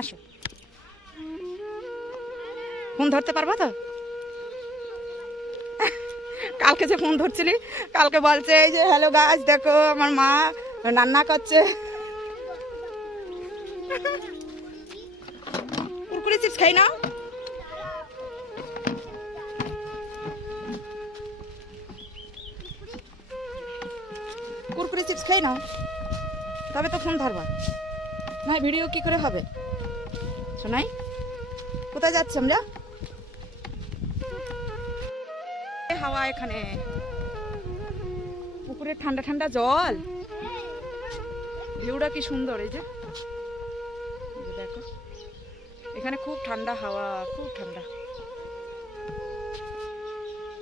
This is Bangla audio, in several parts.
আসো। ফোন ধরতে পারব তো? কালকে যে ফোন ধরছিলি, কালকে বলছে, এই যে হ্যালো গাছ দেখো, আমার মা রান্না করছে। কুরকুরি চিপস খাই না কুরকুরি চিপস খাই না তবে তো ফোন ধরবা। না, ভিডিও কি করে হবে? শোনাই। কোথায় যাচ্ছি আমরা? হাওয়া এখানে। পুকুরের ঠান্ডা ঠান্ডা জল। ভিউটা কি সুন্দর এই যে দেখো। এখানে খুব ঠান্ডা হাওয়া, খুব ঠান্ডা।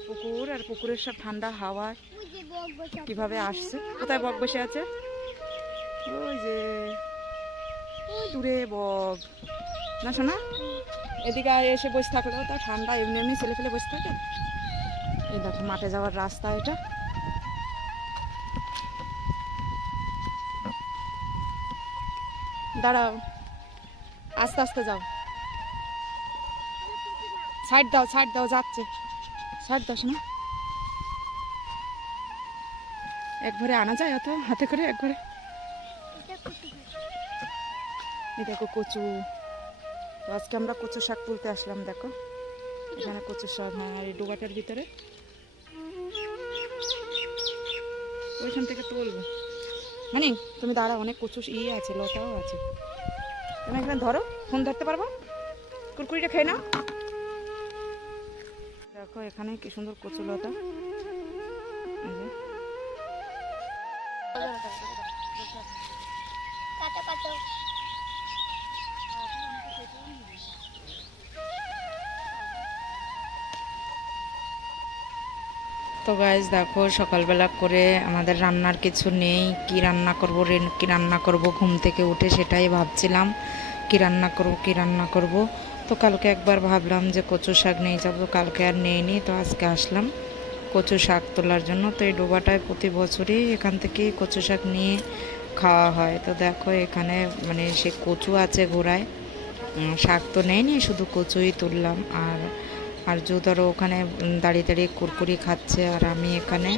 পুকুর আর পুকুরের সব ঠান্ডা হাওয়া কীভাবে আসছে? কোথায় বক বসে আছে? ওই যে, দূরে বক। না, শোনা। এদিকে এসে বসে থাকলেও তা, ঠান্ডা, এমনি এমনি ছেলে ফেলে বসে থাকে। এই দেখো, মাঠে যাওয়ার রাস্তা এটা। দাঁড়াও, আস্তে আস্তে যাও। সাইড দাও সাইড দাও, যাচ্ছে। সাইড দাও, শোনা। একবারে আনা যায় অত, হাতে করে একবারে এই দেখো কচু। তো আজকে আমরা কচু শাক তুলতে আসলাম, দেখো। এখানে কচু শাক হ্যাঁ এই ডোবাটার ভিতরে। ওইখান থেকে তুলবো। মানে তুমি দাঁড়া অনেক কচু ইয়ে আছে, লতাও আছে। তুমি এখানে ধরো ফোন ধরতে পারব? কুরকুরিটা খেয়ে নাও। দেখো, এখানে কি সুন্দর কচু লতা। তো গাইজ দেখো, সকালবেলা করে আমাদের রান্নার কিছু নেই। কি রান্না করব রেন কি রান্না করব, ঘুম থেকে উঠে সেটাই ভাবছিলাম। কি রান্না করব, কি রান্না করব? তো কালকে একবার ভাবলাম যে কচু শাক নিয়ে যাব, কালকে আর নেইনি, তো আজকে আসলাম কচু শাক তোলার জন্য। তো এই ডোবাটায় প্রতি বছরই এখান থেকে কচু শাক নিয়ে খাওয়া হয়। তো দেখো, এখানে মানে সে কচু আছে ঘোড়ায়। শাক তো নেয়নি শুধু কচুই তুললাম। আর আর ধরো ওখানে দাঁড়িয়ে দাঁড়িয়ে কুরকুরি খাচ্ছে, আর আমি এখানে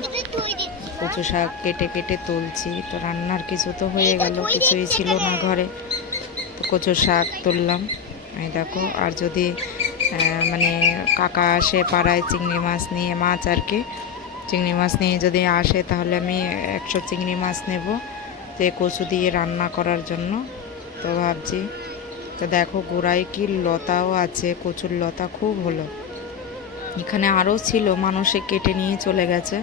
কচু শাক কেটে কেটে তুলছি। তো রান্নার কিছু তো হয়ে গেল, কিছুই ছিল না ঘরে। তো কচু শাক তুললাম। এই দেখো, আর যদি মানে কাকা আসে পাড়ায় চিংড়ি মাছ নিয়ে, মাছ আর কি, চিংড়ি মাছ নিয়ে যদি আসে, তাহলে আমি একশো চিংড়ি মাছ নেব, যে কচু দিয়ে রান্না করার জন্য। তো ভাবছি, তো দেখো গোড়ায় কি লতাও আছে, কচুর লতা খুব হলো। এখানে আরও ছিল, মানুষে কেটে নিয়ে চলে গেছে।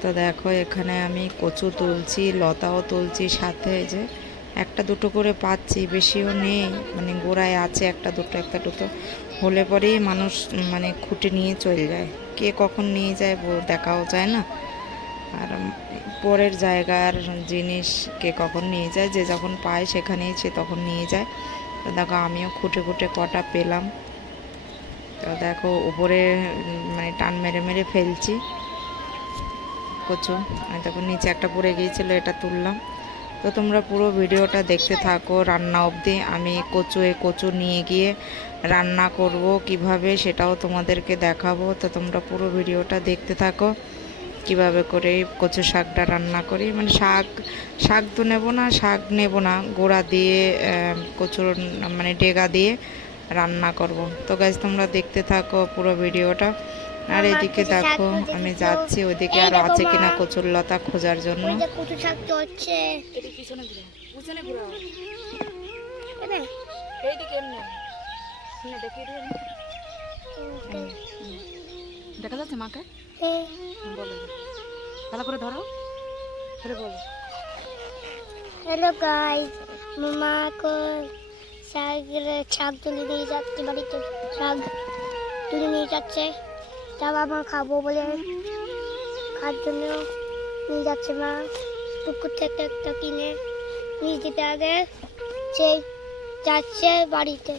তো দেখো, এখানে আমি কচু তুলছি, লতাও তুলছি সাথে যে একটা দুটো করে পাচ্ছি, বেশিও নেই মানে গোড়ায় আছে একটা দুটো একটা দুটো। হলে পরেই মানুষ মানে খুঁটে নিয়ে চলে যায়। কে কখন নিয়ে যায় দেখাও যায় না। আর পরের জায়গার জিনিস কে কখন নিয়ে যায়, যে যখন পায় সেখানেই সে তখন নিয়ে যায়। তো দেখো, আমিও খুঁটে খুঁটে কটা পেলাম। তো দেখো, উপরে মানে টান মেরে মেরে ফেলছি। কচু। আর দেখো, নিচে একটা পড়ে গিয়েছিল, এটা তুললাম। তো তোমরা পুরো ভিডিওটা দেখতে থাকো রান্না অবধি। আমি কচু, এ কচু নিয়ে গিয়ে রান্না করব কীভাবে সেটাও তোমাদেরকে দেখাবো। তো তোমরা পুরো ভিডিওটা দেখতে থাকো, কীভাবে করে কচু শাকটা রান্না করি। মানে শাক শাক তো নেব না, শাক নেব না। গোড়া দিয়ে কচুর মানে ডেগা দিয়ে রান্না করব। তো গাছ তোমরা দেখতে থাকো পুরো ভিডিওটা। আর এদিকে দেখো আমি যাচ্ছি ওইদিকে আর আছে মা। কিনা কচুর লতা খোঁজার জন্য। দেখি দেখা যাচ্ছে মাকে? ভালো করে ধরো। বলো। হ্যালো গাইস মামা কো শাক শাক তুলে নিয়ে যাচ্ছে বাড়িতে শাক তুলে নিয়ে যাচ্ছে। তাও মা খাব বলে খাওয়ার জন্য নিয়ে যাচ্ছে মা। পুকুর থেকে একটা কিনে নিয়ে যেতে আগে সেই যাচ্ছে বাড়িতে।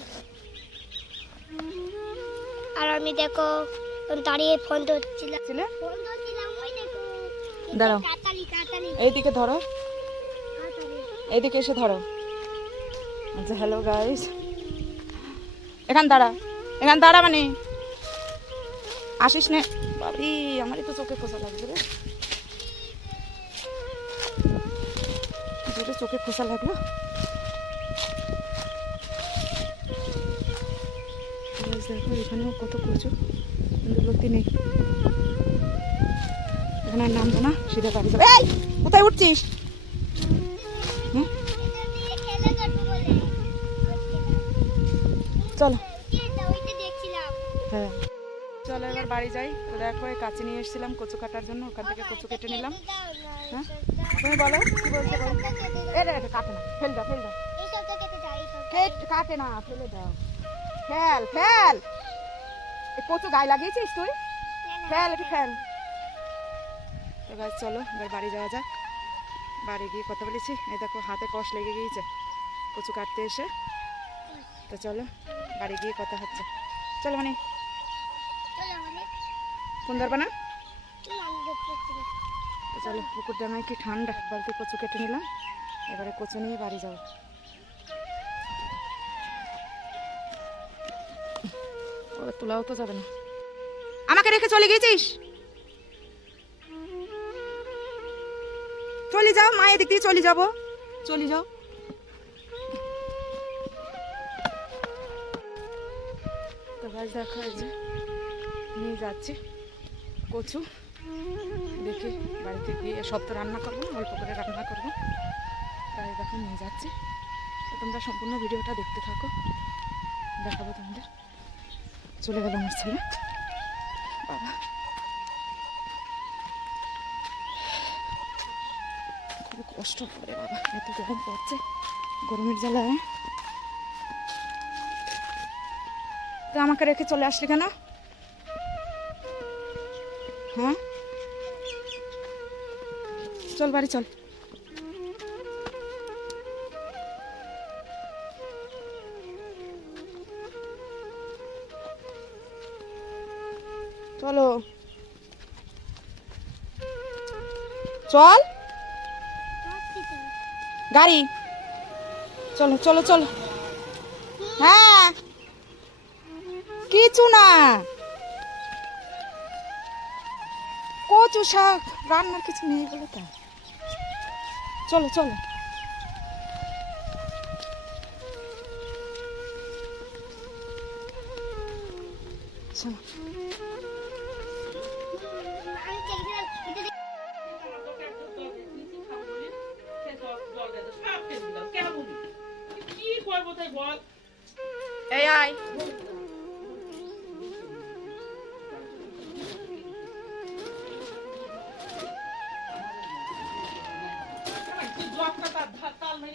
আর আমি দেখো দাঁড়িয়ে ফোন ধরছিলাম। দাঁড়াও। এইদিকে ধরো। এইদিকে এসে ধরো। আচ্ছা হ্যালো গাইস এখান দাঁড়া। এখান দাঁড়া মানে। আসিস নে। বাবরি আমারই তো চোখে খোসা লাগবে রে। জোরে চোখে খোসা লাগল। এখানেও কত কচু কিন্তু নেই। এখানে নামবো না, সিধা বাড়ি কোথায় উঠছিস? চলো। হ্যাঁ। চলো এবার বাড়ি যাই। তো দেখো কাছে নিয়ে এসেছিলাম কচু কাটার জন্য। ওখান থেকে কচু কেটে নিলাম। হ্যাঁ? তুমি বলো কি বলছো বলো? এটা এটা কাটে না। ফেল দাও ফেল দাও। কেটে না ফেলে দাও। ফেল ফেল। কচু গায়ে লাগিয়েছিস তুই? ফেল একটু ফেল। তো গাছ চলো এবার বাড়ি যাওয়া যাক। বাড়ি গিয়ে কথা বলেছি। এই দেখো হাতে কষ লেগে গিয়েছে কচু কাটতে এসে। তো চলো। বাড়ি গিয়ে কথা হচ্ছে। চলো মানে। চলো আমাদের ফোন ধরবা না? চলো পুকুর ডাঙায় কি ঠান্ডা? বালতি কচু কেটে নিলাম। এবারে কচু নিয়ে বাড়ি যাব। তোলাও তো যাবে না। আমাকে রেখে চলে গেছিস চলে যাও মায়ের দিক দিয়ে চলে যাব। চলে যাও। গাছ দেখো যে নিয়ে যাচ্ছি। কচু দেখি বাড়িতে গিয়ে সব তো রান্না করব, অল্প করে রান্না করব। তাই দেখো নিয়ে যাচ্ছি। তো তোমরা সম্পূর্ণ ভিডিওটা দেখতে থাকো। দেখাবো তোমাদের। চলে গেল আমার ছেলে। বাবা। খুব কষ্ট করে বাবা, এত গরম পড়ছে। গরমের জ্বালায়। তো আমাকে রেখে চলে আসলি কেন? হ্যাঁ? চল, বাড়ি চল। চলো। চল। গাড়ি। চলো চলো চলো। হ্যাঁ। কিছু না। কচু শাক রান্নার কিছু নেই বলে তো। চলো চলো। এই আয়।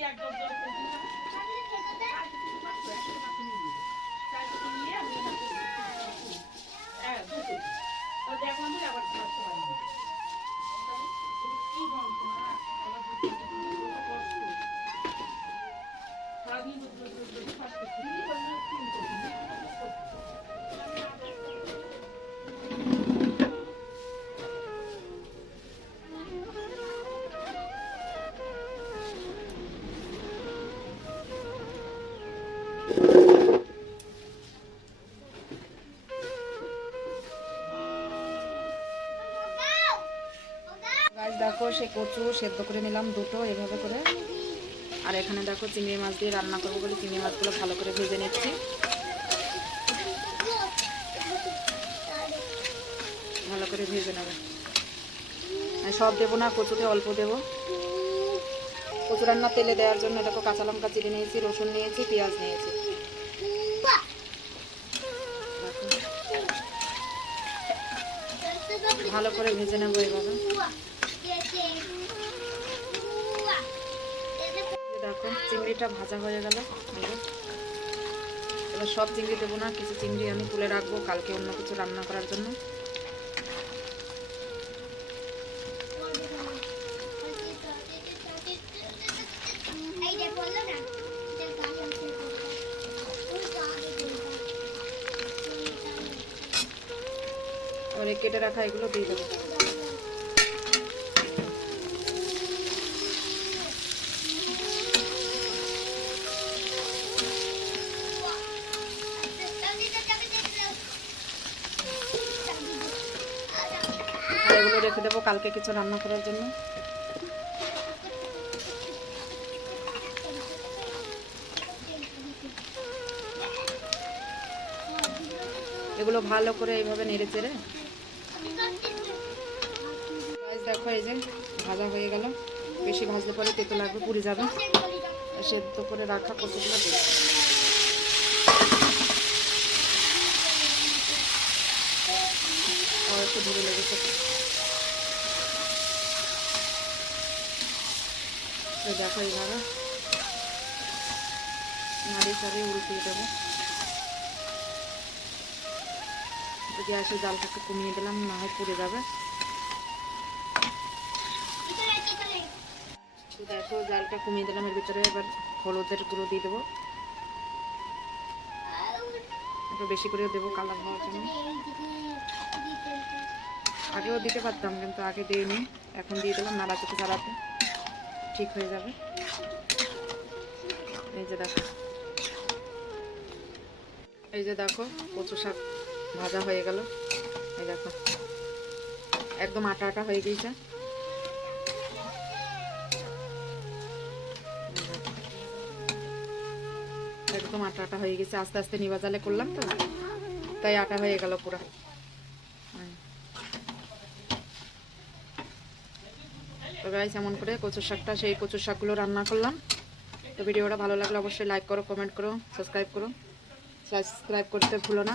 ধার তাল মেরে একদম জল করে দিলি না। হ্যাঁ, দুটো। তো দেখলাম দেখো, সে কচু সেদ্ধ করে নিলাম দুটো এভাবে করে। আর এখানে দেখো চিংড়ি মাছ দিয়ে রান্না করব বলে চিংড়ি মাছগুলো ভালো করে ভেজে নিচ্ছি। ভালো করে ভেজে নেবে। সব দেবো না, কচুতে অল্প দেবো। কচু রান্না তেলে দেওয়ার জন্য দেখো কাঁচা লঙ্কা চিড়ে নিয়েছি, রসুন নিয়েছি, পেঁয়াজ নিয়েছি। ভালো করে ভেজে নেব এইভাবে দেখো চিংড়িটা ভাজা হয়ে গেল। এবার সব চিংড়ি দেবো না, কিছু চিংড়ি আমি তুলে রাখব কালকে অন্য কিছু রান্না করার জন্য। কেটে রাখা এগুলো দিয়ে দেবো। রেখে দেবো কালকে কিছু রান্না করার জন্য। এগুলো ভালো করে এইভাবে নেড়ে চেড়ে। দেখো এই যে ভাজা হয়ে গেল। বেশি ভাজলে পরে তেতো লাগবে, পুড়ে যাবে। সেদ্ধ করে রাখা কতগুলো একটু ধরে লেগেছে। তো দেখো এইভাবে। নাড়িয়ে চাড়িয়ে উল্টিয়ে দেবো। গ্যাসের জালটাকে কমিয়ে দিলাম, না হয় পুড়ে যাবে। তো দেখো জালটা কমিয়ে দিলাম, এর ভিতরে এবার হলুদের গুঁড়ো দিয়ে দেবো। একটু বেশি করে দেবো কালার হওয়ার জন্য। আগেও দিতে পারতাম, কিন্তু আগে দিইনি। এখন দিয়ে দিলাম নাড়াচাতে চালাতে। ঠিক হয়ে যাবে। এই যে দেখো। এই যে দেখো, কচু শাক ভাজা হয়ে গেল। এই দেখো। একদম আটা আটা হয়ে গিয়েছে। একদম আটা আটা হয়ে গেছে আস্তে আস্তে নিবা জালে করলাম তো। তাই আটা হয়ে গেল পুরা। গাইস এমন করে কচুর শাকটা, সেই কচুর শাকগুলো রান্না করলাম। তো ভিডিওটা ভালো লাগলে অবশ্যই লাইক করো কমেন্ট করো সাবস্ক্রাইব করো। সাবস্ক্রাইব করতে ভুলো না।